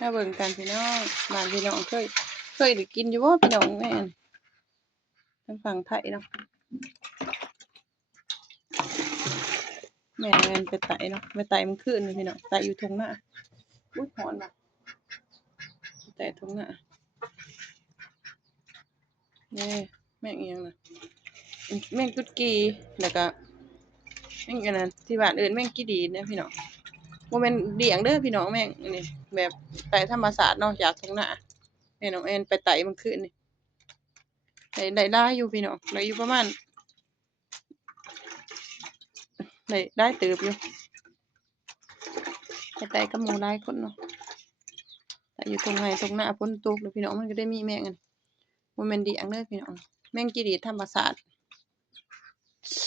มาเบิ่งกันพี่น้องบ้านพี่น้องเคยได้กินอยู่บ่พี่น้องแม่นทางฝั่งไทยเนาะแม่นไปไต่เนาะไปไต่มันคืนนี่พี่น้องไต่อยู่ทุ่งนาอุ๊ยร้อนว่ะไต่ทุ่งนานี่แม่งอีหยังน่ะแม่งกุดกีแล้วก็แม่งอันนั้นที่บ้านเอิ้นแม่งกีดีนะพี่น้องบ่แม่นเลี้ยงเด้อพี่น้องแม่งนี่แบบไต่ธรรมชาติเนาะจากทุ่งนาแม่น้องแอนไปไต่มันคืนนี่ได้หลายอยู่พี่น้องได้อยู่ประมาณได้เติบอยู่ไปไต่กับหมู่หลายคนเนาะแต่อยู่ตรงไหนตรงหน้าฝนตกแล้วพี่น้องมันก็ได้มีแม่งอันบ่แม่นเลี้ยงเด้อพี่น้องแม่งกีดีธรรมชาติโซ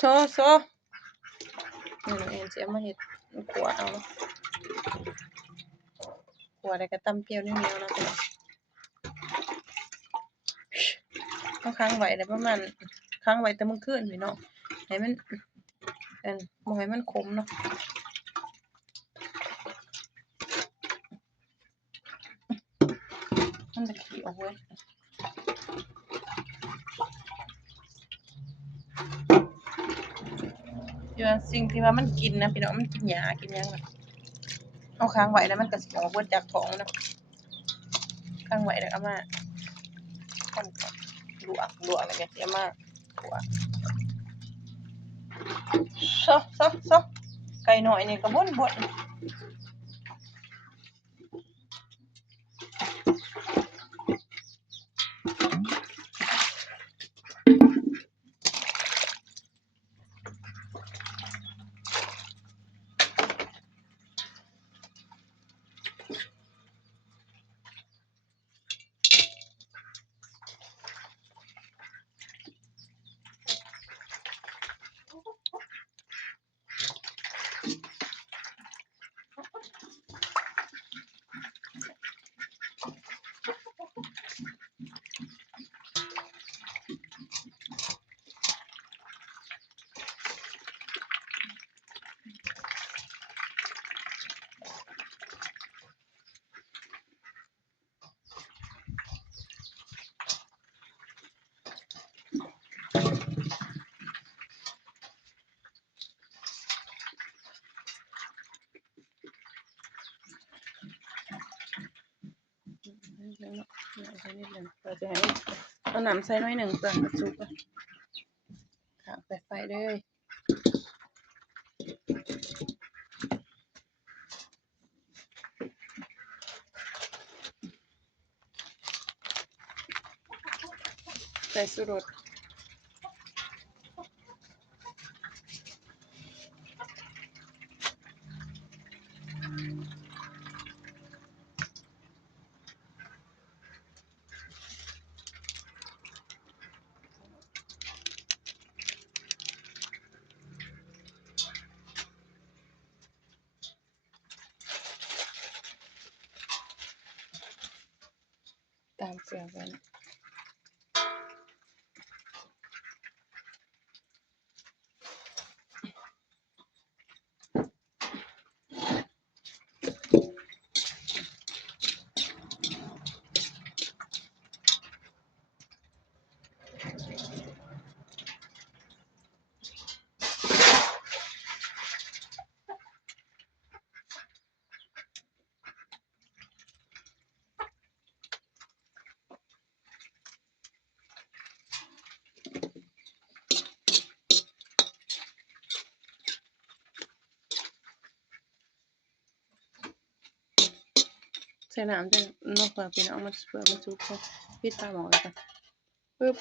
นี่น้องแอนสิเอามาเฮ็ดคั่วเอาเนาะคั่วแล้วก็ตำเปรี้ยวเหนียวๆเนาะพี่น้องเอาค้างไว้ได้ประมาณค้างไว้แต่มื้อคืนพี่น้องให้มันบ่ให้มันขมเนาะมันจะขี้ออกเว้ยอยู่ว่าสิ่งที่ว่ามันกินนะพี่น้องมันกินหญ้ากินหยังน่ะเอาค้างไว้แล้วมันก็สิออกเบิดจากท้องเนาะค้างไว้แล้วเอามาคั่นก่อนลวกแล้วก็สิเอามาคั่วซอไก่น้อยนี่ก็บ่นเราจะให้เอาน้ำใส่หน่อยนึงเพื่อมันสุกค่ะเปิดไฟเลยใส่ชูรสตามเกลือไว้ใส่น้ำจังเนาะค่ะพี่น้องมันเพื่อมันสุกปิดฝาหม้อไว้ก่อนปึ๊บ